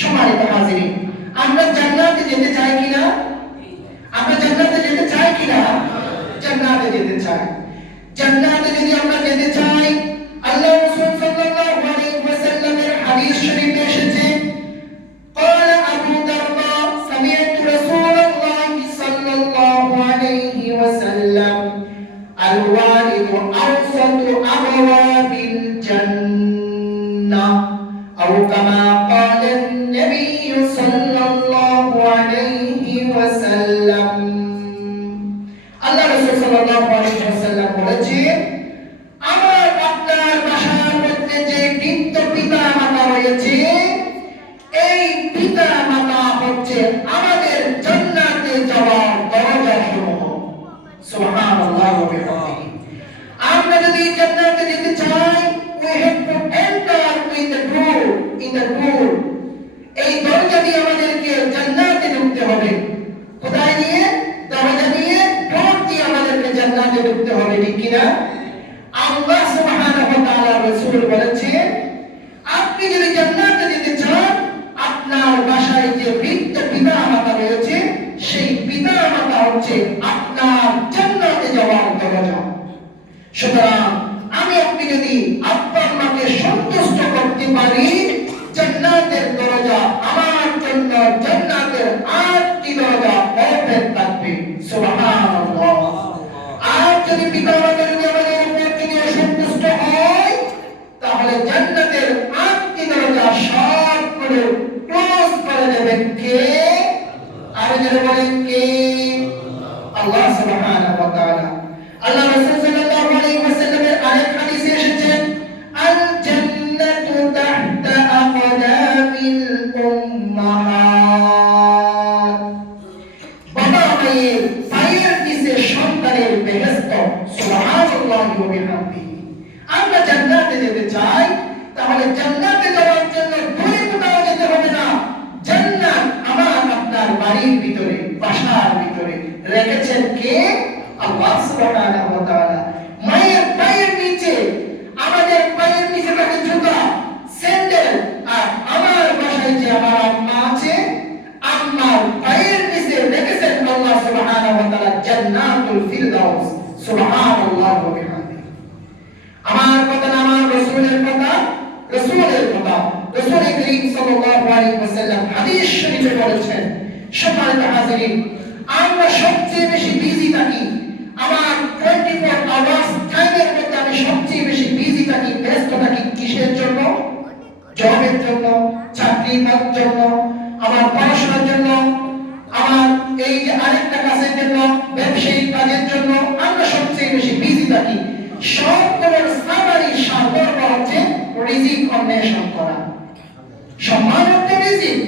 সম্মানিত হাজিরিন, আমরা জান্নাতে যেতে চাই কিনা? আমরা জান্নাতে যেতে চাই কিনা? জান্নাতে যেতে চাই। জান্নাতে যদি আমরা যেতে চাই, আল্লাহ রাসূল সাল্লাল্লাহু আলাইহি ওয়াসাল্লামের হাদিস শরীফে এসেছে, قال أبو درداء سمعت رسول الله صلى الله عليه وسلم الوالد أوسط أبواب الجنة أو كما قال النبي صلى الله عليه وسلم الله رسول صلى الله عليه وسلم বলেছেন, আমার আপনার বাসার মধ্যে যে বৃদ্ধ পিতা মাতা রয়েছে, এই পিতা মাতা হচ্ছে আমাদের জান্নাতে যাওয়ার দরজাসমূহ। সুবহানাল্লাহ ওয়া বিহামদিহি। আমরা যদি জান্নাতে যেতে চাই, we have to enter with the door, in the door. এই দরজা দিয়ে আমাদেরকে জান্নাতে ঢুকতে হবে। কোথায় নিয়ে? দরজা দিয়ে, ডোর দিয়ে আমাদেরকে জান্নাতে ঢুকতে হবে, ঠিক কিনা? আল্লাহ সুবহানাহু ওয়া তাআলা রাসূল বলেছেন, আপনি যদি জান্নাতে যেতে চান, আপনার বাসায় যে বৃদ্ধ পিতা মাতা রয়েছে, সেই পিতা মাতা হচ্ছে আপনার জান্নাতে যাওয়ার দরজা। সুতরাং আমি আপনি যদি আপনার মাকে সন্তুষ্ট করতে পারি, জান্নাতের দরজা আমার জন্য জান্নাতের 8টি দরজা ওপেন থাকবে। সুবহানাল্লাহ। আর যদি পিতা মাতা যদি আমাদের উপর থেকে সন্তুষ্ট হয়, তাহলে জান্নাতের 8টি দরজা সবগুলো ক্লোজ করে দেবেন কে? আর যারা বলেন কে? আল্লাহ সুবহানাহু ওয়া তাআলা। আল্লাহ রাসূল সাল্লাল্লাহু আলাইহি ওয়াসাল্লামের আরেক হাদিসে এসেছে, আল জান্নাতু তাহতা আকদামিল উম্মাহাত। বাবা মায়ের পায়ের নিচে সন্তানের বেহেশত। সুবহানাল্লাহ ওয়া বিহামদিহি। আমরা জান্নাতে যেতে চাই, তাহলে জান্নাতে যাওয়ার জন্য দূরে কোথাও যেতে হবে না। জান্নাত আমার আপনার বাড়ির ভিতরে, বাসার ভিতরে রেখেছেন কে? আল্লাহ সুবহানাহু ওয়া তাআলা। মায়ের পায়ের নিচে, আমাদের পায়ের নিচে থাকে জুতা, স্যান্ডেল, আর আমার বাসায় যে আমার আম্মা আছে, আম্মার পায়ের নিচে রেখেছেন আল্লাহ সুবহানাহু ওয়া তাআলা জান্নাতুল ফিরদাউস। সুবহানাল্লাহ ওয়া বিহামদিহি। আমার কথা না, আমার রাসূলের কথা, রাসূলের কথা। রাসূল করিম সাল্লাল্লাহু আলাইহি ওয়াসাল্লাম হাদিস শরীফে বলেছেন, সম্মানিত হাজিরিন, আমরা সবচেয়ে বেশি বিজি থাকি, আমার 24 আওয়ার্স টাইমের মধ্যে আমি সবচেয়ে বেশি বিজি থাকি, ব্যস্ত থাকি কিসের জন্য? জবের জন্য, চাকরির জন্য, আমার পড়াশোনার জন্য, আমার এই যে আরেকটা কাজের জন্য, ব্যবসায়িক কাজের জন্য আমরা সবচেয়ে বেশি বিজি থাকি। সবগুলোর সামারি সাধর্ম হচ্ছে রিজিক অন্বেষণ করা। সম্মান হচ্ছে রিজিক,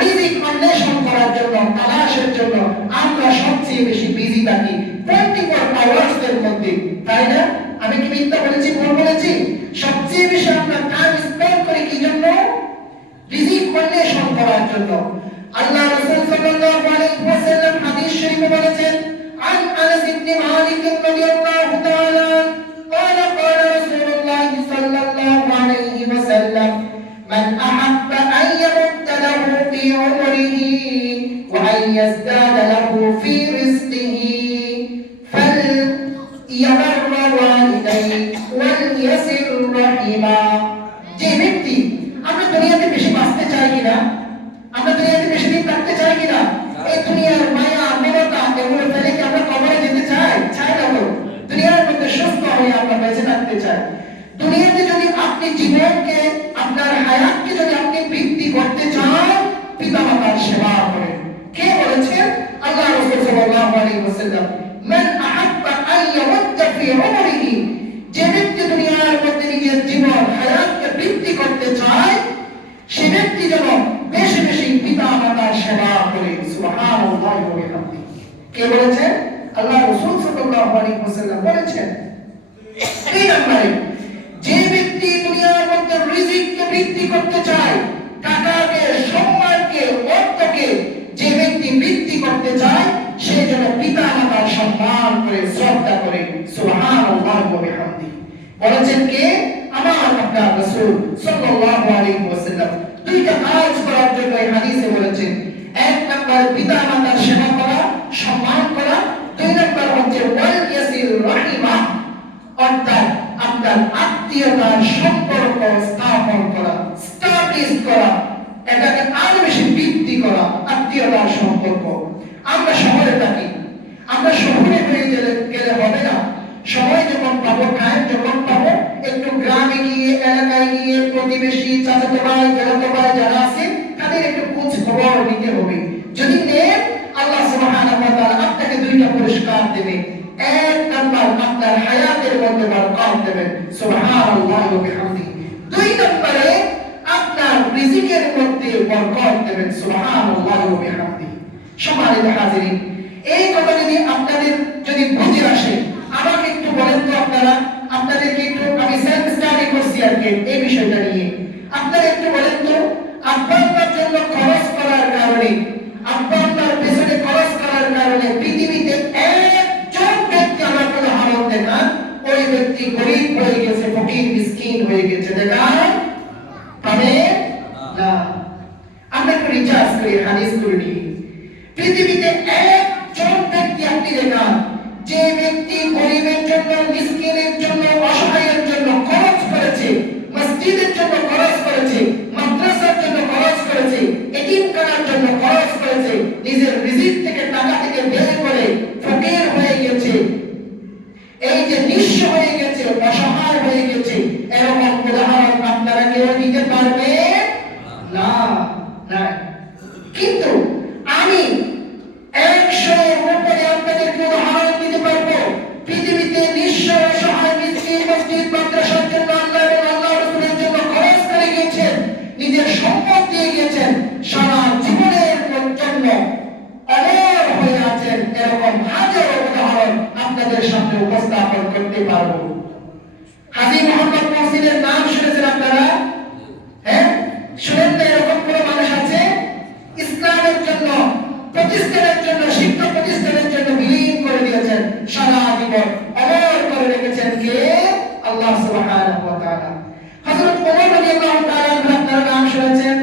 রিজিক অন্বেষণ করার জন্য, তালাশের জন্য আমরা সবচেয়ে বেশি বিজি থাকি 24 আওয়ার্স এর মধ্যে, তাই না? আমি কি মিথ্যা বলেছি, ভুল বলেছি? সবচেয়ে বেশি আমরা টাইম স্পেন্ড করি কি জন্য? রিজিক অন্বেষণ করার জন্য। আল্লাহ রাসূল সাল্লাল্লাহু আলাইহি ওয়াসাল্লাম হাদিস শরীফে বলেছেন, আন আনাস ইবনে মালিক রাদিয়াল্লাহু তাআলা قال قال رسول الله صلى الله عليه وسلم من أحب أن يمد له في عمره وأن يزداد له في رزقه فليبر والديه وليصل رحمه। যে ব্যক্তি, আমরা দুনিয়াতে বেশি বাঁচতে চাই কিনা? আমরা দুনিয়াতে বেশি দিন থাকতে চাই কিনা? এই দুনিয়ার মায়া মমতা এগুলো ফেলে কি আমরা কবরে যেতে চাই? চাই না তো। দুনিয়ার মধ্যে সুস্থ হয়ে আমরা বেঁচে থাকতে চাই। দুনিয়াতে যদি আপনি জীবনকে, আপনার হায়াতকে যদি আপনি বৃদ্ধি করতে চান, পিতামাতার সেবা করেন। কে বলেছেন? আল্লাহ রাসূল সাল্লাল্লাহু আলাইহি ওয়াসাল্লাম, মান আহাব্বা আন ইয়ামুদ্দা ফি উমরিহি। যে ব্যক্তি দুনিয়ার মধ্যে নিজের জীবন হায়াতকে বৃদ্ধি করতে চায়, সে ব্যক্তি যেন বেশি বেশি পিতামাতার সেবা করে। সুবহানাল্লাহ ওয়া বিহামদিহি। কে বলেছেন? আল্লাহ রাসূল সাল্লাল্লাহু আলাইহি ওয়াসাল্লাম বলেছেন। এই নম্বরে, যে ব্যক্তি দুনিয়ার মধ্যে রিজিককে বৃদ্ধি করতে চায়, টাকাকে, সম্মানকে, অর্থকে যে ব্যক্তি বৃদ্ধি করতে চায়, সে যেন পিতামাতার সম্মান করে, শ্রদ্ধা করে। সুবহানাল্লাহ ওয়া বিহামদিহি। বলেছেন কে? আমার আপনার রাসূল সাল্লাল্লাহু আলাইহি ওয়াসাল্লাম। দুইটা কাজ করার এই হাদিসে বলেছেন, এক নাম্বার পিতা মাতার সেবা করা, সম্মান করা, দুই নাম্বার হচ্ছে ওয়াল ইয়াসির রাহিমা, অর্থাৎ আপনার আত্মীয়তার সম্পর্ক স্থাপন করা, স্টাবলিশ করা, এটাকে আরো বেশি বৃদ্ধি করা, আত্মীয়তার সম্পর্ক। আমরা শহরে থাকি, আমরা শহরে হয়ে গেলে হবে না। সময় যখন পাবো, টাইম যখন পাবো, একটু গ্রামে গিয়ে, এলাকায় গিয়ে প্রতিবেশী, চাচাতো ভাই, চাচাতো ভাই যারা আছে তাদের একটু খোঁজ খবর নিতে হবে। যদি নেন, আল্লাহ সুবহানাহু ওয়া তাআলা আপনাকে দুইটা পুরস্কার দেবে। এক নাম্বার, আপনার হায়াতের মধ্যে বরকত দেবেন, সুবহানাল্লাহি ওয়া বিহামদিহি। দুই নম্বরে আপনার রিজিকের মধ্যে বরকত দেবেন, সুবহানাল্লাহি ওয়া বিহামদিহি। সম্মানিত হাজিরিন, এই কথা যদি আপনাদের যদি বুঝে আসে, আমাকে একটু বলেন তো আপনারা, আপনাদেরকে একটু আমি সেলফ স্টাডি করছি আর কি এই বিষয়টা নিয়ে। আপনারা একটু বলেন তো, আপনার জন্য খরচ করার কারণে, আপনার পেছনে খরচ করার কারণে পৃথিবীতে একজন ব্যক্তি আমার কোনো হালত দেখান, ওই ব্যক্তি গরিব হয়ে গেছে, ফকির মিসকিন হয়ে গেছে, দেখান পাবে না। আমরা একটু রিচার্জ করি হাদিসগুলো নিয়ে। পৃথিবীতে একজন ব্যক্তি আপনি দেখান যে ব্যক্তি গরিবের জন্য, মিসকিনের জন্য, অসহায়ের জন্য খরচ করেছে, মসজিদের জন্য খরচ করেছে, মাদ্রাসার জন্য খরচ করেছে, এতিমখানার জন্য খরচ করেছে, নিজের রিজিক থেকে, টাকা থেকে বের করে ফকির হয়ে গেছে, এই যে নিঃস্ব হয়ে গেছে, অসহায় হয়ে গেছে, এরকম উদাহরণ আপনারা কেউ দিতে পারবে না, না। কিন্তু আমি 100 উপরে আপনাদেরকে উদাহরণ দিতে পারবো। পৃথিবীতে নিঃস্ব, অসহায়, মিসকিন, মসজিদ, মাদ্রাসার জন্য আল্লাহ এবং আল্লাহর রাসূলের জন্য খরচ করে গিয়েছেন, নিজের সম্পদ দিয়ে গিয়েছেন, সারা জীবনের জন্য অমর হয়ে আছেন, এরকম হাজারো উদাহরণ আপনাদের সামনে উপস্থাপন করতে পারবো। হাজী মোহাম্মদ মহসিনের নাম শুনেছেন আপনারা? হ্যাঁ, শুনেন না? এরকম কোন মানুষ আছে? ইসলামের জন্য, প্রতিষ্ঠানের জন্য, শিক্ষা প্রতিষ্ঠানের জন্য বিলীন করে দিয়েছেন, সারা জীবন অমর করে রেখেছেন কে? আল্লাহ সুবহানাহু ওয়া তাআলা। হযরত ওমর রাদিয়াল্লাহু তাআলা আপনারা নাম শুনেছেন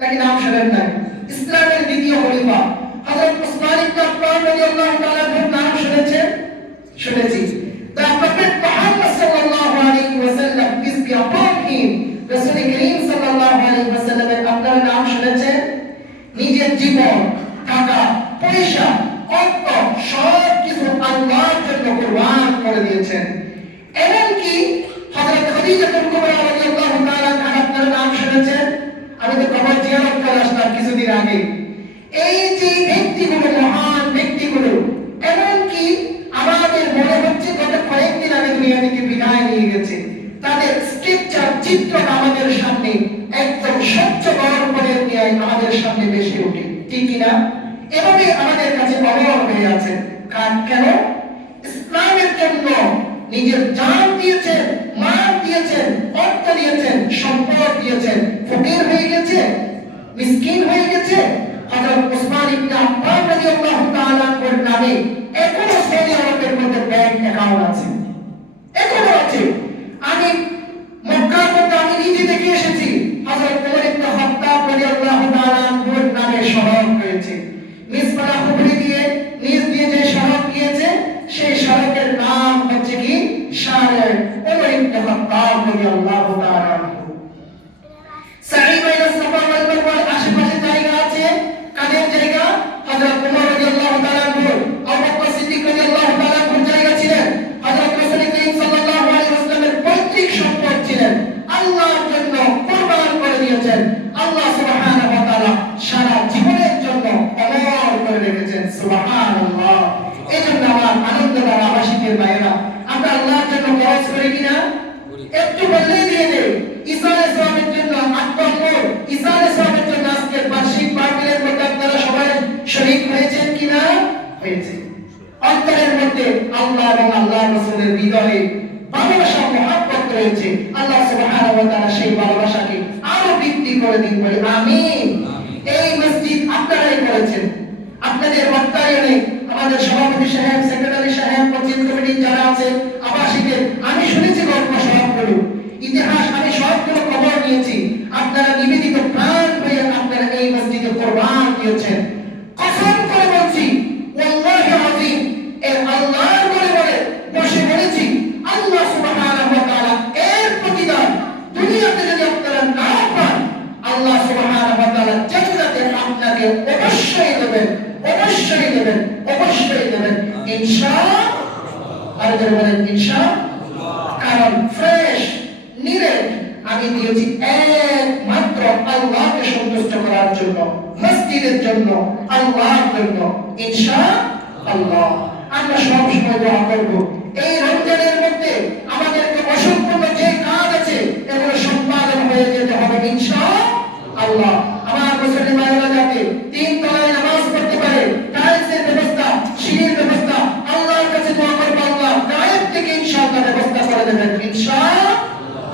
নাকি নাম শুনেন নাই? ইসলামের দ্বিতীয় খলিফা হযরত উসমান ইবনে আফফান রাদিয়াল্লাহু তাআলা নাম শুনেছেন? শুনেছি। The Prophet Muhammad sallallahu alaihi wasallam, peace be upon him, রাসূল করিম সাল্লাল্লাহু আলাইহি ওয়াসাল্লামের আপনারা নাম শুনেছেন? নিজের জীবন, টাকা, পয়সা, অর্থ সব কিছু আল্লাহর জন্য কুরবান করে দিয়েছেন। এমনকি হযরত খাদিজাতুল কুবরা রাদিয়াল্লাহু তাআলা আপনারা নাম শুনেছেন? আমি তো কবর জিয়ারত করে আসলাম কিছুদিন আগে। এই যে ব্যক্তিগুলো, মহান ব্যক্তিগুলো, এমনকি আমাদের মনে হচ্ছে গত কয়েকদিন আগে দুনিয়া থেকে বিদায় নিয়ে গেছে, তাদের স্ট্রাকচার, চিত্র আমাদের সামনে একদম স্বচ্ছ গর্ভের ন্যায় আমাদের সামনে ভেসে ওঠে, ঠিক কিনা? এভাবে আমাদের কাছে অমর হয়ে আছে। কেন? ইসলামের জন্য নিজের জান দিয়েছেন, মাল দিয়েছেন, অর্থ দিয়েছেন, সম্পদ দিয়েছেন, ফকির হয়ে গেছে, মিসকিন হয়ে গেছে। হযরত উসমান ইবনে আফফান রাদিয়াল্লাহু তাআলা এর নামে এখনো সৌদি আরবের মধ্যে ব্যাংক অ্যাকাউন্ট আছে, এখনো আছে। আমি মক্কার মধ্যে আমি নিজে দেখে এসেছি, হযরত ওমর ইবনে খাত্তাব রাদিয়াল্লাহু তাআলা এর নামে সড়ক হয়েছে। মিসবাহ হুবলি দিয়ে নিজ দিয়ে যে সড়ক গিয়েছে, সেই সড়কের নাম হচ্ছে কি? শারে ওমর ইবনে খাত্তাব রাদিয়াল্লাহু তাআলা। সাঈ বাইনা সাফা ওয়াল মারওয়ার আশেপাশে জায়গা আছে, কাদের জায়গা? হযরত ওমর রাদিয়াল্লাহু তাআলা, আবু বকর সিদ্দিক রাদিয়াল্লাহু তাআলা জায়গা ছিলেন, হযরত রাসূল করিম সাল্লাল্লাহু আলাইহি ওয়াসাল্লামের পৈতৃক সম্পদ ছিলেন, আল্লাহর জন্য কুরবান করে দিয়েছেন। আল্লাহ সুবহানাহু ওয়া তাআলা সারা জীবনের জন্য অমর করে রেখেছেন, সুবহানাল্লাহ। এজন্য আমার আনন্দদার আবাসিকের ভাইয়েরা, আমরা আল্লাহর জন্য খরচ করি কিনা? একটু বললেই দিয়ে দেই। ঈসা আলাইহিস সালামের জন্য আত্মহত্যা, ঈসা আলাইহিস সালামের জন্য আজকের বার্ষিক মাহফিলের মধ্যে আপনারা সবাই শরীক হয়েছেন কিনা? হয়েছে। অন্তরের মধ্যে আল্লাহ এবং আল্লাহর রাসূলের হৃদয়ে ভালোবাসা, মহব্বত রয়েছে। আল্লাহ সুবহানাহু ওয়া তাআলা সেই ভালোবাসাকে আরো বৃদ্ধি করে দিন, বলে আমিন। এই মসজিদ আপনারাই করেছেন, আপনাদের অর্থায়নে আমাদের সভাপতি সাহেব, সেক্রেটারি সাহেব, মসজিদ কমিটি যারা আছে, আবাসিকের, আমি শুনেছি গল্প সবগুলো, ইতিহাস আমি সবগুলো খবর নিয়েছি। আপনারা নিবেদিত প্রাণ হয়ে আপনারা এই দিয়েছেন। কসম করে বলছি, ওয়াল্লাহি আযীম, এর আল্লাহর বলে বসে বলেছি, আল্লাহ সুবহানাহু ওয়া তাআলা এর প্রতিদান দুনিয়াতে যদি আপনারা না পান, আল্লাহ সুবহানাহু ওয়া তাআলা জান্নাতে আপনাকে অবশ্যই দেবেন, অবশ্যই দেবেন, অবশ্যই দেবেন ইনশাআল্লাহ। আর যারা বলেন ইনশাআল্লাহ, কারণ ফ্রেশ নিরেট আমি দিয়েছি একমাত্র আল্লাহকে সন্তুষ্ট করার জন্য, মসজিদের জন্য, আল্লাহর জন্য ইনশাআল্লাহ। আমরা সব সময় দোয়া করব এই রমজানের মধ্যে আমাদেরকে অসম্পূর্ণ যে কাজ আছে এগুলো সম্পাদন হয়ে যেতে হবে ইনশাআল্লাহ। আমার মুসলিম ভাইরা যাতে তিন তলায় নামাজ পড়তে পারে, টাইলসের ব্যবস্থা, সিঁড়ির ব্যবস্থা, আল্লাহর কাছে দোয়া করব আল্লাহ গায়েব থেকে ইনশাআল্লাহ ব্যবস্থা করে দেবেন ইনশাআল্লাহ।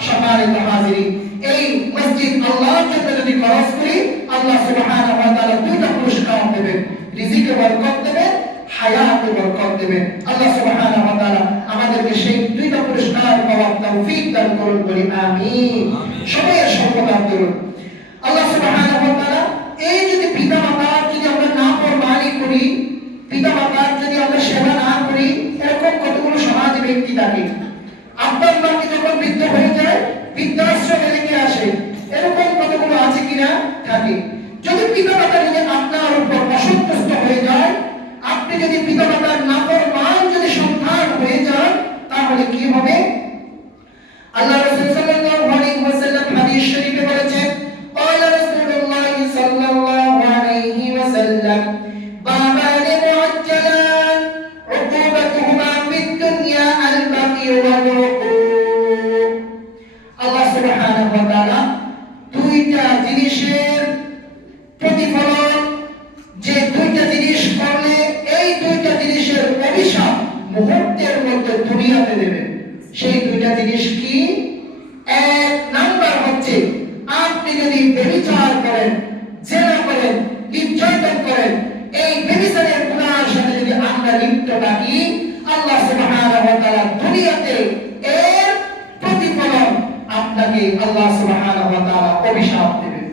সম্মানিত হাজিরিন, এই মসজিদ আল্লাহর জন্য যদি খরচ করি, আল্লাহ সুবহানাহু ওয়া তাআলা দুইটা পুরস্কার দেবেন, রিজিকে বরকত দেবেন, হায়াতে বরকত দেবেন। আল্লাহ সুবহানাহু ওয়া তাআলা আমাদেরকে সেই দুইটা পুরস্কার পাওয়ার তৌফিক দান করুন, বলি আমিন। সবাই সর্বদা করুন। আল্লাহ সুবহানাহু ওয়া তাআলা এই যদি পিতামাতার যদি আমরা নাফরমানি করি, পিতামাতার যদি আমরা সেবা না করি, এরকম কতগুলো সমাজে ব্যক্তি থাকে। আপনার মাকে যখন বৃদ্ধ হয়ে যায় বৃদ্ধাশ্রমে রেখে আসে, এরকম কতগুলো আছে কিনা? থাকে। যদি পিতামাতা যদি আপনার উপর অসন্তুষ্ট হয়ে যায়, আপনি যদি পিতামাতার নাফরমান যদি সন্তান হয়ে যান, তাহলে কি হবে? আল্লাহ রাসূল সাল্লাল্লাহু আলাইহি ওয়াসাল্লাম হাদিস শরীফে বলেছেন, ক্বালা রাসূলুল্লাহ সাল্লাল্লাহু আলাইহি ওয়াসাল্লাম, বাবানি মুআজ্জালান উকুবাতুহুমা ফিদ দুনিয়া আল বাগী ওয়াল উকুব। আল্লাহ সুবহানাহু ওয়া তাআলা দুইটা জিনিসের প্রতিফলন, যে দুইটা জিনিস করলে এই দুইটা জিনিসের অভিশাপ মুহূর্তের মধ্যে দুনিয়াতে দেবেন। সেই দুইটা জিনিস কি? এক নাম্বার হচ্ছে, আপনি যদি ব্যভিচার করেন, জেনা করেন, নির্যাতন করেন, এই ব্যভিচারের গুনাহের সাথে যদি আমরা লিপ্ত থাকি, আল্লাহ সুবহানাহু ওয়া তাআলা দুনিয়াতে এর প্রতিফলন আপনাকে আল্লাহ সুবহানাহু ওয়া তাআলা অভিশাপ দেবেন।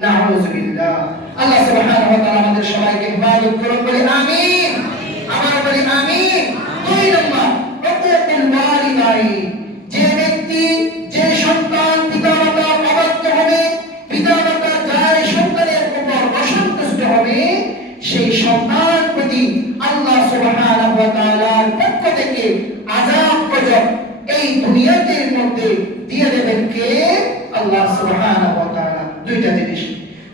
নাউযুবিল্লাহ। আল্লাহ সুবহানাহু ওয়া তাআলা আমাদের সবাইকে হেফাজত করুন, বলি আমিন। আমার বলি আমিন। দুই নম্বর, উকুকুল ওয়ালিদাইন। যে ব্যক্তি, যে সন্তান পিতামাতার অবাধ্য হবে, পিতামাতা যার সন্তানের উপর অসন্তুষ্ট হবে, সেই সন্তান প্রতি আল্লাহ সুবহানাহু ওয়া তাআলার পক্ষ থেকে আযাব গজব এই দুনিয়াতে মধ্যে দিয়ে দেবেন কে? আল্লাহ সুবহানাহু ওয়া তাআলা। দুইটা জিনিস,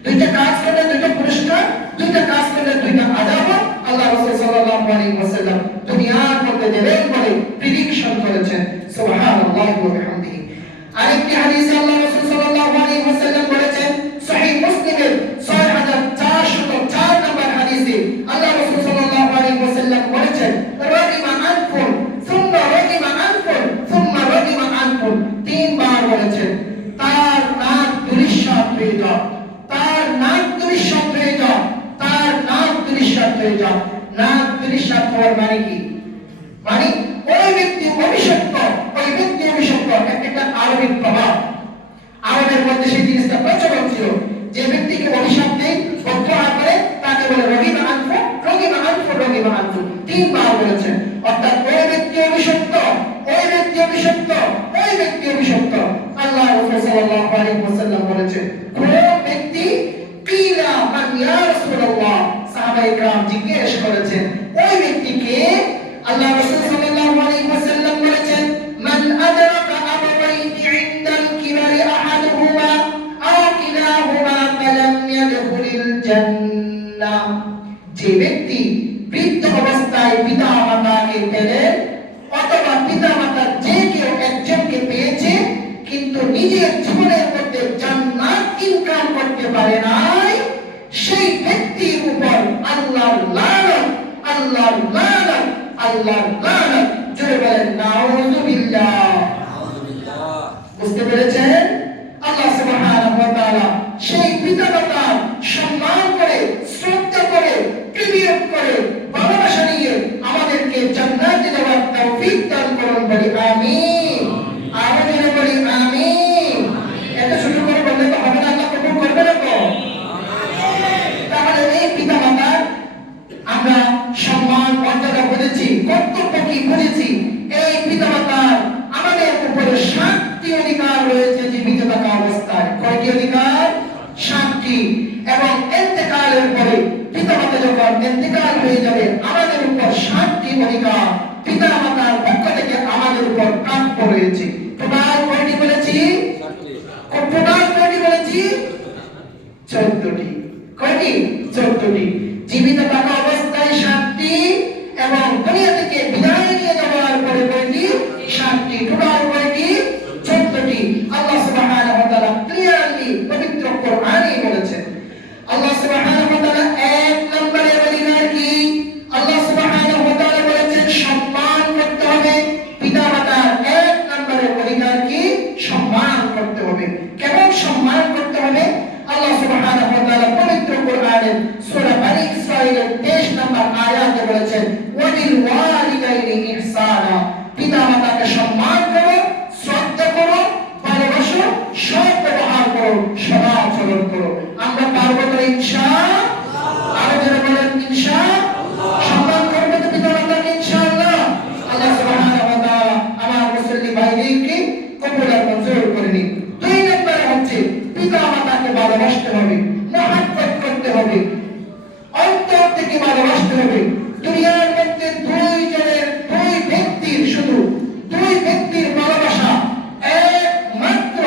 দুইটা কাজ করলে দুইটা পুরস্কার, দুইটা কাজ করলে দুইটা আযাব আল্লাহ রাসূল সাল্লাল্লাহু আলাইহি ওয়াসাল্লাম দুনিয়ার মধ্যে দেবেন বলে প্রেডিকশন করেছেন। সুবহানাল্লাহি ওয়া বিহামদিহি। আরেকটি হাদিসে আল্লাহ রাসূল সাল্লাল্লাহু আলাইহি ওয়াসাল্লাম বলেছেন, সহিহ মুসলিমের 6404 নম্বর হাদিসে আল্লাহ রাসূল সাল্লাল্লাহু আলাইহি ওয়াসাল্লাম বলেছেন, রাগিমা আনফুন সুম্মা রাগিমা আনফুন সুম্মা রাগিমা আনফুন। তিনবার বলেছেন, তার নাক দুলিশাত হয়ে যাও, তার নাক দুলিশাত হয়ে যাও, তার নাক দুলিশাত হয়ে যাও। নাক দুলিশাত হওয়ার মানে কি? মানে ওই ব্যক্তি অভিশপ্ত, ওই ব্যক্তি অভিশপ্ত। একটা আরবিক প্রভাব, আরবের মধ্যে সেই জিনিসটা প্রচলন ছিল। যে ব্যক্তিকে অভিশাপ দেয়, বদদুআ করে, তাকে বলে রগিমা আনফু, রগিমা আনফু, রগিমা আনফু। তিনবার বলেছেন। অর্থাৎ ওই ব্যক্তি অভিশপ্ত, ওই ব্যক্তি অভিশপ্ত, ওই ব্যক্তি অভিশপ্ত। আল্লাহ রাসূল সাল্লাল্লাহু আলাইহি ওয়াসাল্লাম বলেছেন, কোন ব্যক্তি? কিলা মান ইয়া রাসূলুল্লাহ। সাহাবায়ে کرام জিজ্ঞেস করেছেন, ওই ব্যক্তিকে? আল্লাহ রাসূল সাল্লাল্লাহু আলাইহি ওয়াসাল্লাম বলেছেন, মান আদরাকা আবাওয়াইহি ইনদাল কিবারি আহাদুহুমা আও কিলাহুমা ফালাম ইয়াদখুলিল জান্নাহ। যে ব্যক্তি বৃদ্ধ অবস্থায় পিতা-মাতাকে পেলেন, অথবা পিতা-মাতার যে কেউ একজনকে পেয়েছে কিন্তু নিজের জীবনের মধ্যে জান্নাত ইনকাম করতে পারে নাই, সেই ব্যক্তির উপর আল্লাহর লানত, আল্লাহর লানত, আল্লাহর লানত। জোরে বলেন নাউযুবিল্লাহ। বুঝতে পেরেছেন? আল্লাহ সুবহানাহু ওয়া তাআলা সেই পিতা-মাতার সম্মান করে, শ্রদ্ধা করে, প্রিয় করে, ভালোবাসা নিয়ে আমাদেরকে জান্নাতে যাওয়ার তৌফিক দান করুন, বলি আমিন। আরো জোরে বলি আমিন। এত ছোট করে বললে তো হবে না, আল্লাহ কবুল করবে না তো? তাহলে এই সাতটি, এবং ইন্তেকালের পরে পিতামাতা যখন ইন্তেকাল হয়ে যাবে আমাদের উপর সাতটি অধিকার পিতামাতার পক্ষ থেকে আমাদের উপর প্রাপ্য রয়েছে। টোটাল কয়টি বলেছি? টোটাল কয়টি বলেছি? 14টি। কয়টি? 14টি। জীবিত থাকা অবস্থায় 7টি, এবং দুনিয়া থেকে বিদায় নিয়ে যাওয়ার পরে কয়টি? 7টি। টোটাল কয়টি? 14টি। আল্লাহ সুবহানাহু ওয়া তাআলা ক্লিয়ারলি পবিত্র কোরআনে বলেছেন। আল্লাহ সুবহানাহু ওয়া তাআলা এক নম্বরের অধিকার কি? আল্লাহ সুবহানাহু ওয়া তাআলা বলেছেন সম্মান করতে হবে পিতামাতার। এক নম্বরের অধিকার কি? সম্মান করতে হবে। কেমন সম্মান করতে হবে? আল্লাহ সুবহানাহু ওয়া তাআলা পবিত্র কোরআনের সূরা বনী ইসরাঈলের 23 নম্বর আয়াতে বলেছেন ওয়ালিল ওয়ালিদাইনি ইহসানা, পিতামাতাকে সম্মান করো, শ্রদ্ধা করো, ভালোবাসো, সৎ ব্যবহার করো, সদাচরণ করো। আমরা পারবো তো ইনশাআল্লাহ? আরো যারা বলেন ইনশাআল্লাহ। সম্মান করবে তো পিতামাতাকে ইনশাআল্লাহ? আল্লাহ সুবহানাহু ওয়া তাআলা আমার মুসলিম ভাইদেরকে কবুল আর মঞ্জুর করে নিন। 2 নম্বরে হচ্ছে পিতামাতাকে ভালোবাসতে হবে, মহব্বত করতে হবে, অন্তর থেকে ভালোবাসতে হবে। দুনিয়ার মধ্যে দুই ব্যক্তির শুধু 2 ব্যক্তির ভালোবাসা একমাত্র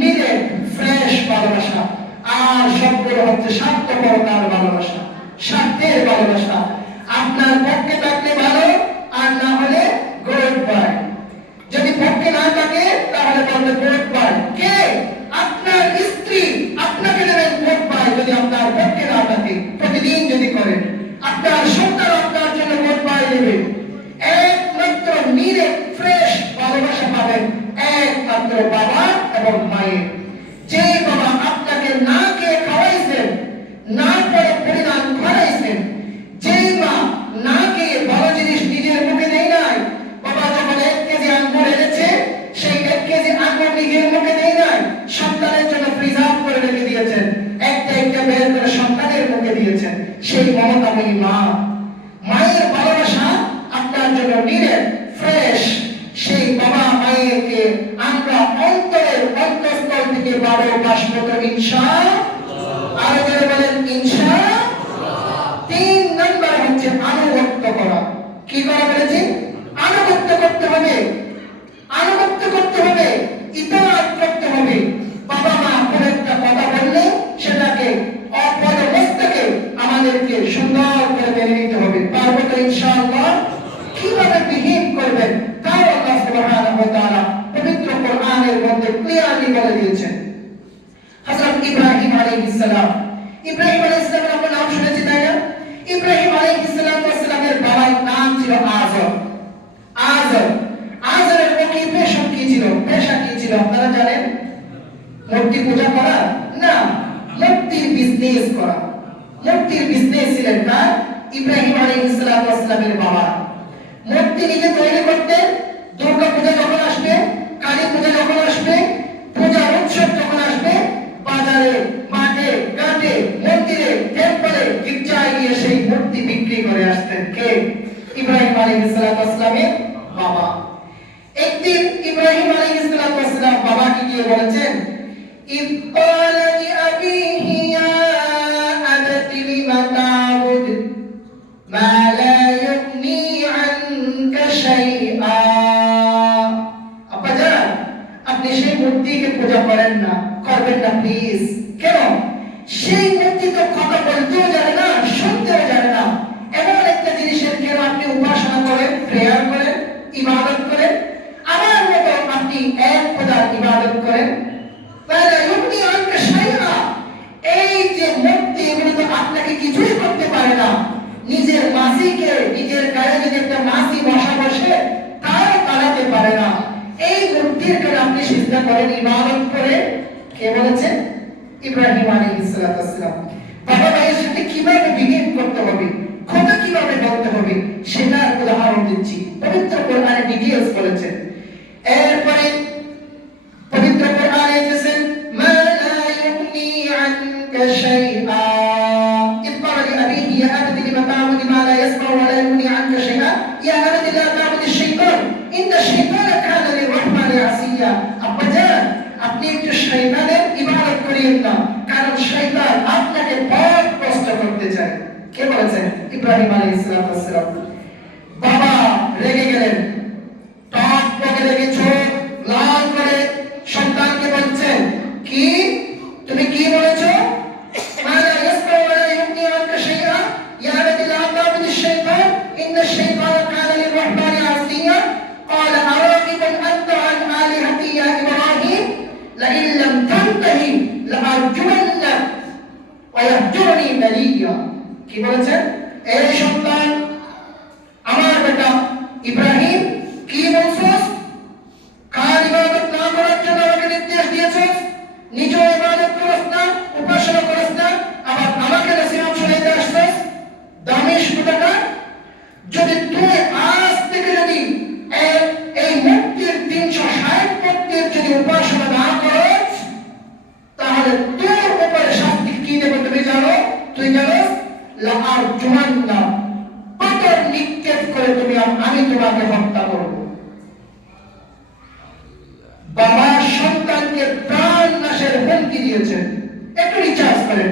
নিরেট ফ্রেশ ভালোবাসা, আর সবগুলো হচ্ছে স্বার্থপরতার ভালোবাসা, স্বার্থের ভালোবাসা। আপনার পক্ষে থাকলে ভালো, আর না হলে গুড বাই। যদি পক্ষে না থাকে তাহলে বলবে গুড বাই। কে? আপনার স্ত্রী আপনাকে দেবেন গুড বাই যদি আপনার পক্ষে না থাকে। প্রতিদিন যদি করেন, আপনার সন্তান আপনার জন্য গুড বাই দেবে। একমাত্র নিরেট ফ্রেশ ভালোবাসা পাবেন একমাত্র বাবা এবং মায়ের। যে বাবা আপনাকে না খেয়ে খাওয়াইছেন, না পরে পরিধান করাইছেন, যে মা না খেয়ে ভালো জিনিস নিজের মুখে দেয় নাই, বাবা যখন 1 কেজি আঙ্গুর এনেছে সেই 1 কেজি আঙ্গুর নিজের মুখে দেয় নাই, সন্তানের জন্য প্রিজার্ভ করে রেখে দিয়েছেন, একটা একটা বের করে সন্তানের মুখে দিয়েছেন। সেই মমতাময়ী মা, মায়ের ভালোবাসা আপনার জন্য নিরেট ফ্রেশ। সেই বাবা মায়েরকে আমরা অন্তরের অন্তঃস্থল থেকে ভালোবাসবো তো ইনশাআল্লাহ। আরো যারা বলেন ইনশাআল্লাহ। 3 নম্বর হচ্ছে আনুগত্য করা। কি করা বলেছি? আনুগত্য করতে হবে, আনুগত্য করতে হবে, ইতাআত করতে হবে। বাবা মা কোন একটা কথা বললে সেটাকে অপরমস্তকে আমাদেরকে সুন্দর করে মেনে নিতে হবে। পারবো তো ইনশাআল্লাহ? কিভাবে বিহেভ করবেন তাও আল্লাহ সুবহানাহু ওয়া তাআলা পবিত্র কোরআনের মধ্যে ক্লিয়ারলি বলে দিয়েছেন। হযরত ইব্রাহিম আলাইহিস সালাম, ইব্রাহিম আলাইহিস সালামের আপনারা নাম শুনেছেন তাই না? ইব্রাহিম আলাইহিস সালামের বাবার নাম ছিল আযর। আযরের পেশা কি ছিল? পেশা কি ছিল আপনারা জানেন? মূর্তি পূজা করা না, মূর্তির বিজনেস করা। মূর্তির বিজনেস ছিলেন না ইব্রাহিম আলাইহিস সালামের বাবা। মূর্তি নিজে তৈরি করতেন। দুর্গা পূজা যখন আসবে, কালী পূজা যখন আসবে, পূজা উৎসব যখন আসবে, বাজারে, মাঠে, ঘাটে, মন্দিরে, টেম্পলে, গির্জায় গিয়ে সেই মূর্তি বিক্রি করে আসতেন। কে? ইব্রাহিম আলাইহিস সালামের বাবা। একদিন ইব্রাহিম আলাইহিস সালাম বাবাকে গিয়ে বলেছেন, ইদ ক্বালা লিআবিহি ইয়া আবাতি লিমা তা'বুদ মা লা ইউগনি আনকা শাইআ। আব্বাজান, আপনি সেই মূর্তিকে পূজা করেন না, করবেন না প্লিজ। কেন? সেই মূর্তি তো কথা বলতেও জানে না, শুনতেও জানে না। এমন একটা জিনিসের কেন আপনি উপাসনা করেন, প্রেয়ার করেন, ইবাদত করেন? আমার মতো আপনি এক খোদার ইবাদত করেন। এই যে মূর্তি, এগুলো তো আপনাকে কিছুই করতে পারে না। নিজের মাসিকে, নিজের গায়ে যদি একটা মাসি বসা বসে তাও তাড়াতে পারে না। এই মূর্তির কাছে আপনি সিজদা করেন, ইবাদত করেন। কে বলেছেন? ইব্রাহিম আলাইহিস সালাম। বাবা মায়ের সাথে কিভাবে বিহেভ করতে হবে, কথা কিভাবে বলতে হবে সেটার উদাহরণ দিচ্ছি। পবিত্র কোরআনে ডিটেইলস বলেছেন। এরপরে পবিত্র কোরআনে এসেছেন মা লা ইউগনি আনকা শাইআ। ইদ ক্বালা লিআবিহি ইয়া আবাতি লিমা তা'বুদু মা লা ইয়াসমা'ু ওয়া লা ইউগনি আনকা শাইআ ইয়া আবাতি লা তা'বুদি আশ-শাইতান ইন্না আশ-শাইতানা কানা লির-রাহমানি আসিয়া। আব্বাজান, আপনি একটু শয়তানের ইবাদত করিয়েন না, কারণ শয়তান ইব্রাহিম আলাইহিস সালাম। বাবা রেগে গেলেন, টক বকে রেগে চোখ লাল করে সন্তানকে বলছেন, কি তুমি কি বলেছো? মালা ইয়াসমাউ ওয়া লা ইউগনি আনকা শাইআ ইয়া আবাতি লা তা'বুদিশ শাইতান ইন্নাশ শাইতানা কানা লির-রাহমানি 'আসিয়া ক্বালা আরাগিবুন আনতা আন আলিহাতি ইয়া ইব্রাহিম লাইন লাম তানতাহি লাআরজুমান্নাক ওয়া ইয়াহজুরনি মালিয়া। কি বলেছেন? এই সন্তান, আমার বেটা ইব্রাহিম, কি বলছস? কার ইবাদত না করার জন্য আমাকে নির্দেশ দিয়েছিস? নিজে ইবাদত করস না, উপাসনা করস না, আবার আমাকে নসিহত শোনাইতে আসছিস? দামিশ কোথাকার! যদি তুই আজ থেকে যদি এই মুক্তির 360 মুক্তির যদি উপাসনা না করস, তাহলে তোর উপরে শাস্তি কি দেবে তুমি জানো? তুই জানোস? লাআরজুমান্না, পাথর নিক্ষেপ করে আমি তোমাকে হত্যা করব। বাবা সন্তানকে প্রাণ নাশের হুমকি দিয়েছেন। একটু রিচার্জ করেন।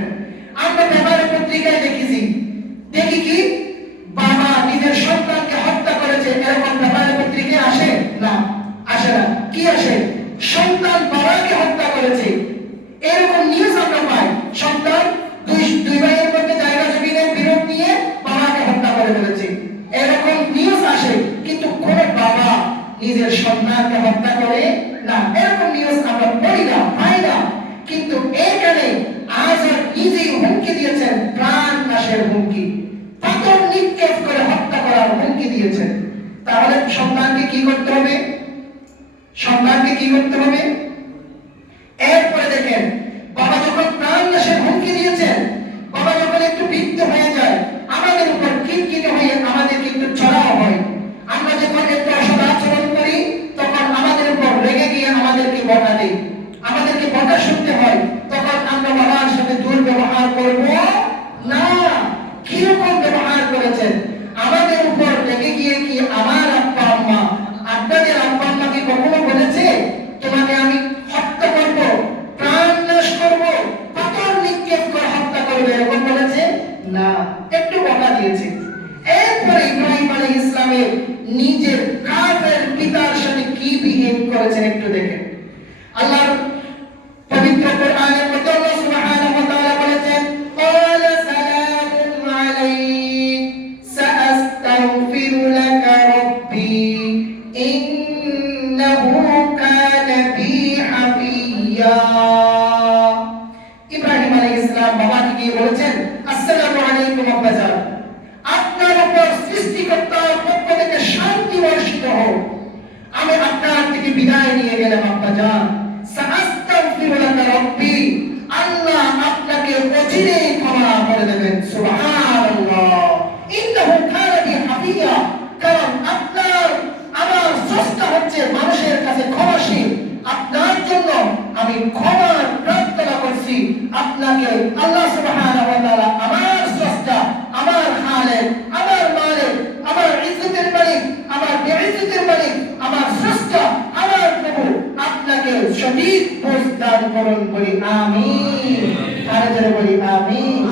আমরা পেপারের পত্রিকায় দেখি কি বাবা নিজের সন্তানকে হত্যা করেছে, এরকম পেপারের পত্রিকায় আসে না? আসে না। কি আসে? সন্তান বাবাকে হত্যা করেছে, এরকম নিউজ আমরা পাই। সন্তান দুই ভাইয়ের মধ্যে জায়গা জমিনের বিরোধ নিয়ে বাবাকে হত্যা করে ফেলেছে, এরকম নিউজ আসে। কিন্তু কোন বাবা নিজের সন্তানকে হত্যা করে না, এরকম নিউজ আমরা পড়ি না, পাই না। কিন্তু এখানে আজহার নিজেই হুমকি দিয়েছেন, প্রাণ নাশের হুমকি, পাথর নিক্ষেপ করে হত্যা করার হুমকি দিয়েছেন। তাহলে সন্তানকে কি করতে হবে? সন্তানকে কি করতে হবে? এরপরে দেখেন, বাবা যখন প্রাণ নাশের হুমকি দিয়েছেন, বাবা যখন একটু বৃদ্ধ হয়ে যায়, আমাদের উপর খিটখিটে হয়ে আমাদের কিন্তু চড়াও হয়। আমরা যখন একটু অসৎ আচরণ করি, তখন আমাদের উপর রেগে গিয়ে আমাদেরকে বকা দেয়, আমাদেরকে বকা শুনতে হয়। তখন আমরা বাবার সাথে দুর্ব্যবহার করব না। কিরকম ব্যবহার করেছেন? আমাদের উপর রেগে গিয়ে কি আমার আব্বা আম্মা, আপনাদের আব্বা আম্মা কি কখনো বলেছে তোমাকে আমি হত্যা করব, প্রাণ নাশ করব, পাথর নিক্ষেপ করে হত্যা করবে, এরকম বলেছে না? একটু বকা দিয়েছে। এরপরে ইব্রাহিম আলাইহিস সালামের নিজের কাফের পিতার সাথে কি বিহেভ করেছেন একটু দেখেন। আল্লাহর পবিত্র কোরআনের মধ্যে আল্লাহ সুবহানাহু ওয়া তাআলা বলেছেন, ক্বালা সালামুন আলাইক সাআস্তাগফিরু লাকা রাব্বি ইন্নাহু কানা বি হাফিয়া। ইব্রাহিম আলাইহিস সালাম বাবাকে গিয়ে বলেছেন, আসসালামু আলাইকুম আব্বাজান, আপনার উপর সৃষ্টিকর্তার পক্ষ থেকে শান্তি বর্ষিত হোক। আমি আপনার থেকে বিদায় নিয়ে গেলাম আব্বাজান। সাআস্তাগফিরু লাকা রাব্বি, আল্লাহ আপনাকে অচিরেই ক্ষমা করে দেবেন। সুবহানাল্লাহ। ইন্নাহু কানা বি হাফিয়া, কারণ আপনার আমার স্রষ্টা হচ্ছে মানুষের কাছে ক্ষমাশীল। আপনার জন্য আমি ক্ষমা প্রার্থনা করছি। আপনাকে আল্লাহ সুবহানাহু ওয়া তাআলা, আমার স্রষ্টা, আমার খালেক, আমার মালিক, আমার ইজ্জতের মালিক, আমার বেইজ্জতের মালিক, আমার স্রষ্টা, আমার প্রভু, আপনাকে সঠিক বুঝ দান করুন। বলি আমিন। আরে জোরে বলি আমিন।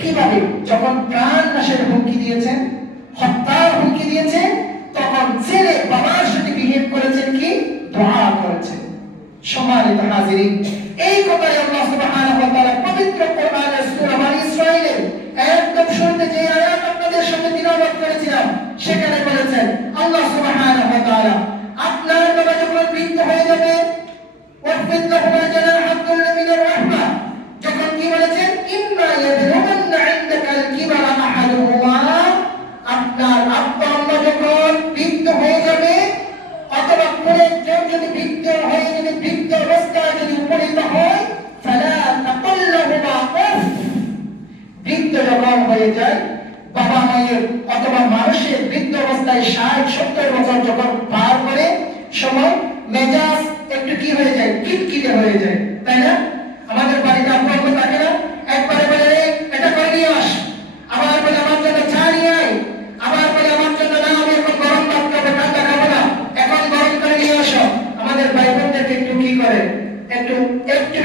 কিভাবে? যখন প্রাণ নাশের হুমকি দিয়েছেন, হত্যার হুমকি দিয়েছেন, তখন ছেলে বাবার সাথে বিহেভ করেছেন কি? দোয়া করেছেন। সম্মানিত হাজিরিন, এই কথাই আল্লাহ সুবহানাহু ওয়া তাআলা পবিত্র কোরআনের সূরা বনী ইসরাঈলের একদম শুরুতে যে আয়াত আপনাদের সামনে তিলাওয়াত করেছিলাম, সেখানে বলেছেন আল্লাহ সুবহানাহু ওয়া তাআলা, আপনার বাবা যখন বৃদ্ধ হয়ে যাবে, ওয়াফিদ লাহুমা জানাহা কুল্লি মিনার রাহমা, যখন কি বলেছেন, ইম্মা ইয়াবলুগান্না ইনদাকাল কিবারা আহাদুহুমা, আপনার আব্বা আম্মা যখন বৃদ্ধ হয়ে যাবে, অথবা কোন কেউ যদি বৃদ্ধ হয়ে যদি বৃদ্ধ অবস্থায় যদি উপনীত হয়, ফালা তাকুল লাহুমা উফ, বৃদ্ধ যখন হয়ে যায়, বাবা মায়ের অথবা মানুষের বৃদ্ধ অবস্থায় 60-70 বছর যখন পার করে সময়, মেজাজ একটু কি হয়ে যায়? কিটকিটে হয়ে যায়, তাই না? আমাদের বাড়িতে আব্বা আম্মা থাকে না, একবারে বলে এটা করে নিয়ে আস, আবার বলে আমার জন্য চা নিয়ে আয়, আবার বলে আমার জন্য না, আমি এখন গরম ভাত খাবো, ঠান্ডা খাবো না, এখন গরম করে নিয়ে আসো। আমাদের ভাই বোনদেরকে একটু কি করে, একটু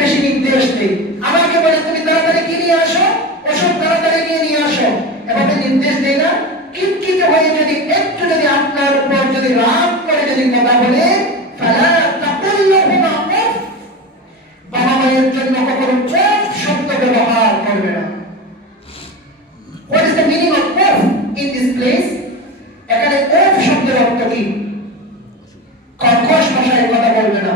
বেশি নির্দেশ দেয়। আমাকে বলে তুমি তাড়াতাড়ি কি নিয়ে আসো, ওসব তাড়াতাড়ি নিয়ে আসো, এভাবে নির্দেশ the meaning of oath in this place? এখানে oath শব্দের অর্থ কি? কর্কশ ভাষায় কথা বলবে না।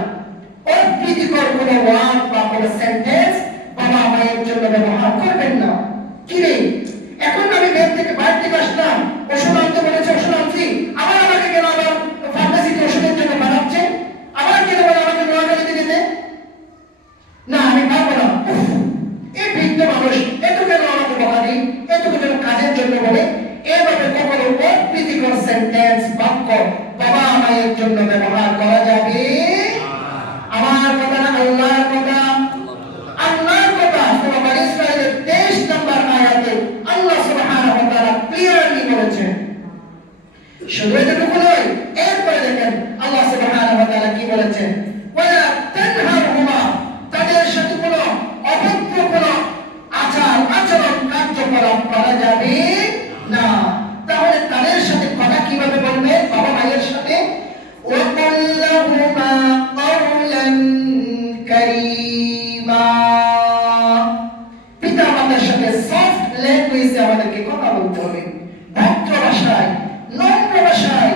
অপ্রীতিকর কোনো ওয়ার্ড বা কোনো সেন্টেন্স বাবা মায়ের জন্য ব্যবহার করবেন না। কি রে, এখন আমি বাইরে থেকে আসলাম, ওষুধ আনতে বলেছে, ওষুধ আনছি, আবার আমাকে কেন আবার ফার্মেসিতে ওষুধের জন্য পাঠাচ্ছে, আবার কেন বলে আমাকে নোয়াখালীতে যেতে? না, আমি পারবো না। এই বৃদ্ধ মানুষ এত কেন আমাকে বকা দিই, এটুকু যেন কাজের জন্য বলে। এভাবে কখনো অপ্রীতিকর সেন্টেন্স বাক্য বাবা মায়ের জন্য ব্যবহার করা যাবে? আমার কথা না, আল্লাহর কথা। আল্লাহর কথা সূরা বনী ইসরাঈলের 23 নম্বর আয়াতে আল্লাহ সুবহানাহু ওয়া তাআলা ক্লিয়ারলি বলেছেন। শুধু এতটুকু নয়, এরপরে দেখেন আল্লাহ সুবহানাহু ওয়া তাআলা কি বলেছেন, ওয়ালা তানহারহুমা, তাদের সাথে কোনো অভদ্র কোনো আচরণ কার্যকলাপ করা যাবে না। তাহলে তাদের সাথে কথা কিভাবে বলবে বাবা মায়ের সাথে? ওয়াকুল লাহুমা কাওলান কারীমা, পিতা মাতার সাথে সফট ল্যাঙ্গুয়েজে আমাদেরকে কথা বলতে হবে, ভদ্র ভাষায়, নম্র ভাষায়,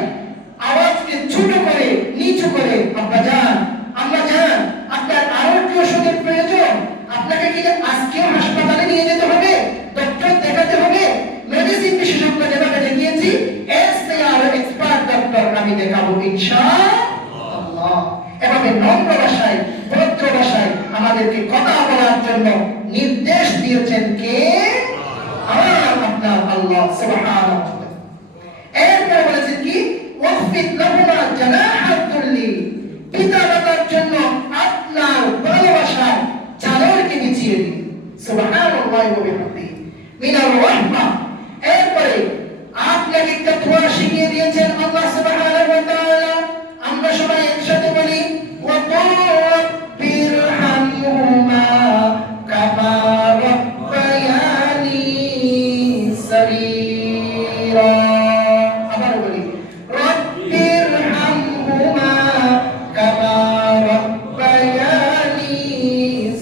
আওয়াজকে ছোট করে নিচু করে। আব্বা জান, আম্মা জান, আপনার আরো কি ওষুধের প্রয়োজন? আপনাকে কি আজকেও হাসপাতালে নিয়ে যেতে হবে, ডক্টর দেখাতে হবে? মেডিসিন বিশেষজ্ঞ যেভাবে দেখিয়েছি, এর চেয়ে আরো এক্সপার্ট ডক্টর আমি দেখাবো ইনশাআল্লাহ। এভাবে নম্র ভাষায়, ভদ্র ভাষায় আমাদেরকে কথা বলার জন্য নির্দেশ দিয়েছেন কে? আমার আপনার আল্লাহ সুবহানাহু ওয়া তাআলা। এরপর বলেছেন কি, ওয়াফিদ লাহুমা জানাহাদ যুল্লি, পিতা মাতার জন্য আপনার ভালোবাসার চাদরকে বিছিয়ে দিন। সুবহানাল্লাহি ওয়া বিহামদিহি মিনার রাহমা। এরপরে আপনাকে একটা দোয়া শিখিয়ে দিয়েছেন আল্লাহ সুবহানাহু ওয়া তাআলা। আমরা সবাই একসাথে বলি, ওয়া রাব্বিরহামহুমা কামা রাব্বায়ানি সগীরা। আবার বলি, রাব্বিরহামহুমা কামা রাব্বায়ানি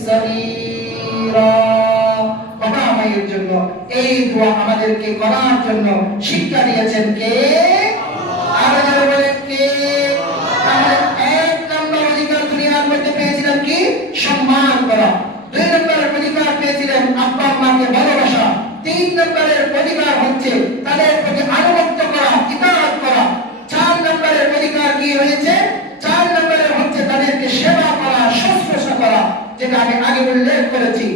সগীরা। বাবা মায়ের জন্য এই দোয়া আমাদেরকে করার জন্য শিক্ষা দিয়েছেন কে? আরো যারা বলেন কে? তাহলে এক নম্বর অধিকার দুনিয়ার মধ্যে পেয়েছিলেন কি? সম্মান করা। দুই নম্বরের অধিকার পেয়েছিলেন আব্বা আম্মাকে ভালোবাসা। তিন নম্বরের অধিকার হচ্ছে তাদের প্রতি আনুগত্য করা, ইতাআত করা। চার নম্বরের অধিকার কি হয়েছে? চার নম্বরের হচ্ছে তাদেরকে সেবা করা, শুশ্রূষা করা, যেটা আমি আগে উল্লেখ করেছি।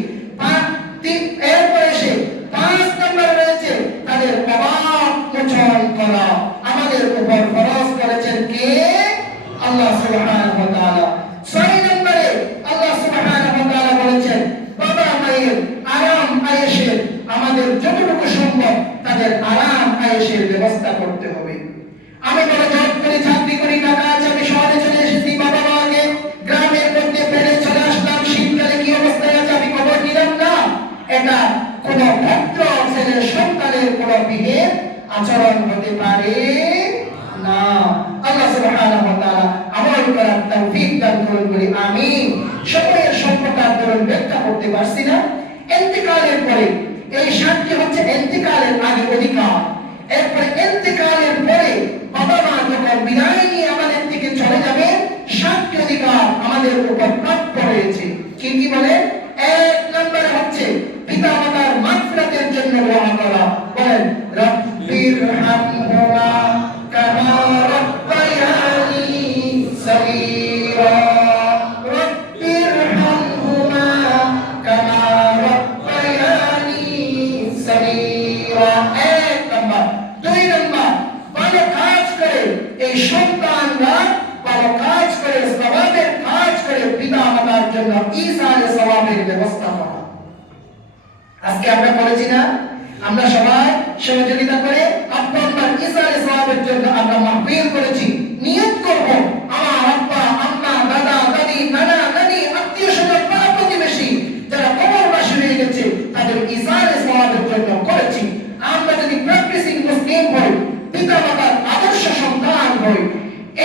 এরপরে এসে 5 নম্বর রয়েছে তাদের অভাব মোচন করা। আমাদের উপর ফরজ করেছেন কে? আল্লাহ সুবহানাহু ওয়া তাআলা। 6 নম্বরে আল্লাহ সুবহানাহু ওয়া তাআলা বলেছেন বাবা মায়ের আরাম আয়েশের, আমাদের যতটুকু সম্ভব তাদের আরাম আয়েশের ব্যবস্থা করতে হবে। আমি বড় জব করি, চাকরি করি, টাকা আছে, আমি শহরে চলে এসেছি, বাবা মাকে গ্রামের মধ্যে ফেলে চলে আসলাম, শীতকালে কি অবস্থায় আছে আমি খবর নিলাম না। এটা কোন ভদ্র ছেলের সন্তানের কোন বিহেভ আচরণ হতে পারে না। আল্লাহ সুবহানাহু ওয়া তাআলা আমল করার তৌফিক দান করুন বলি আমিন। সময়ের সংকটার দরুন ব্যাখ্যা করতে পারছি না। ইন্তিকালের পরে এই 7টি হচ্ছে ইন্তিকালের আগে অধিকার। এরপরে ইন্তিকালের পরে বাবা মা যখন বিদায় নিয়ে আমাদের থেকে চলে যাবে, 7টি অধিকার আমাদের উপর প্রাপ্ত হয়েছে। কি কি বলে? এক নম্বরে হচ্ছে পিতা মাতার মাগফিরাতের জন্য দোয়া করা। বলেন, রাব্বিরহামহুমা কামা রাব্বায়ানি সগীরা। রাব্বিরহামহুমা কামা রাব্বায়ানি সগীরা। এক নম্বর। দুই নম্বর, ভালো কাজ করে এই সন্তানরা ভালো কাজ করে, সওয়াবের কাজ করে পিতা মাতার জন্য ঈসালে সওয়াবের ব্যবস্থা করা। আজকে আমরা বলেছি না, আমরা সবাই সহযোগিতা করে আব্বা আম্মার ঈসালে সওয়াবের জন্য আমরা মাহফিল করেছি। নিয়ত করব আমার আব্বা আম্মা, দাদা দাদি, নানা নানি, আত্মীয় স্বজন, পাড়া প্রতিবেশী যারা কবরবাসী হয়ে গেছে তাদের ঈসালে সওয়াবের জন্য করেছি। আমরা যদি প্র্যাকটিসিং মুসলিম হই, পিতা মাতার আদর্শ সন্তান হই,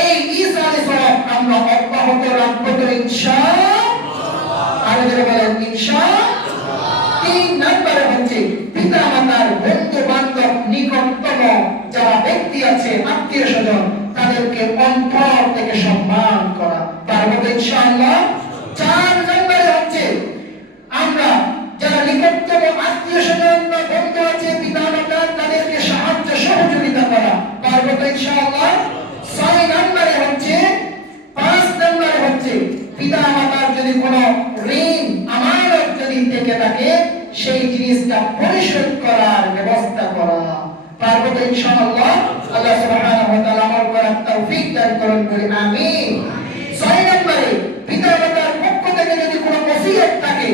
এই ঈসালে সওয়াব আমরা অব্যাহত রাখবো তো ইনশাআল্লাহ। আরো যারা বলেন ইনশাআল্লাহ। 3 নম্বরে হচ্ছে পিতা মাতার বন্ধু বান্ধব নিকটতম যারা ব্যক্তি আছে আত্মীয় স্বজন তাদেরকে অন্তর থেকে সম্মান করা। পারবো তো ইনশাআল্লাহ? 4 নম্বরে হচ্ছে আমরা যারা নিকটতম আত্মীয় স্বজন বা বন্ধু আছে পিতা মাতার তাদেরকে সাহায্য সহযোগিতা করা। পারবো তো ইনশাআল্লাহ? 6 নম্বরে হচ্ছে 5 নম্বরে হচ্ছে পিতা মাতার যদি কোনো ঋণ আমানত যদি থেকে থাকে সেই জিনিসটা পরিশোধ করার ব্যবস্থা করা। পারবো তো ইনশাআল্লাহ? আল্লাহ সুবহানাহু ওয়া তাআলা আমল করার তৌফিক দান করুন, বলি আমিন। 6 নম্বরে পিতা মাতার পক্ষ থেকে যদি কোনো ওসিয়ত থাকে,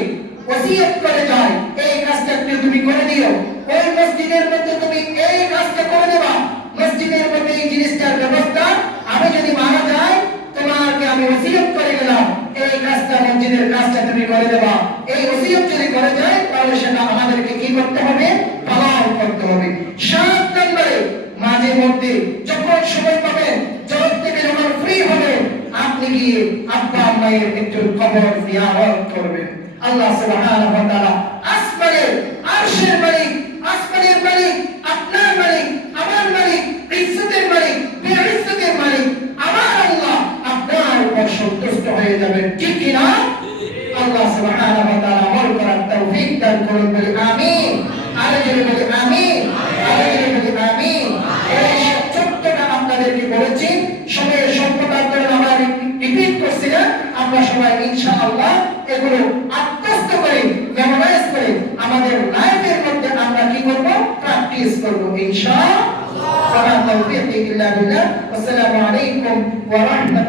ওসিয়ত করে যায় এই কাজটা তুমি করে দিও, ওই মসজিদের মধ্যে তুমি এই কাজটা করে দেবা, মসজিদের মধ্যে এই জিনিসটার ব্যবস্থা, আমি যদি মারা যাই তোমাকে আমি ওসিয়ত করে গেলাম এই কাজটা মসজিদের কাজটা তুমি করে দেবা। এই ওসিয়ত যদি করে যায় তাহলে সেটা আমাদেরকে কি করতে হবে? পালন করতে হবে। 7 নম্বরে মাঝে মধ্যে যখন সময় পাবেন, জব থেকে যখন ফ্রি হবেন, আপনি গিয়ে আব্বা আম্মায়ের একটু কবর জিয়ারত করবেন। আল্লাহ সুবহানাহু ওয়া তাআলা আসমানের আরশের মালিক, আসমানের মালিক, আপনার মালিক, আমার মালিক, ইজ্জতের মালিক, বেইজ্জতের মালিক আমার আল্লাহ আপনার উপর সন্তুষ্ট হয়ে যাবেন, ঠিক কি না? আল্লাহ সুবহানাহু ওয়া তাআলা আমল করার তৌফিক দান করুন, বলি আমিন। আর যদি বলি আমিন, আর যদি বলি আমিন। এই ছোট্টটা আপনাদেরকে বলেছি, সময়ের স্বল্পতার কারণে আমরা রিপিট করছি না। আমরা সবাই ইনশাআল্লাহ এগুলো আত্মস্থ করে মেমোরাইজ করে আমাদের লাইফের মধ্যে আমরা কি করব? প্র্যাকটিস করব ইনশাআল্লাহ। ওয়া মা তাওফীকি ইল্লা বিল্লাহ। আসসালামু আলাইকুম ওয়া রাহমাতুল্লাহ।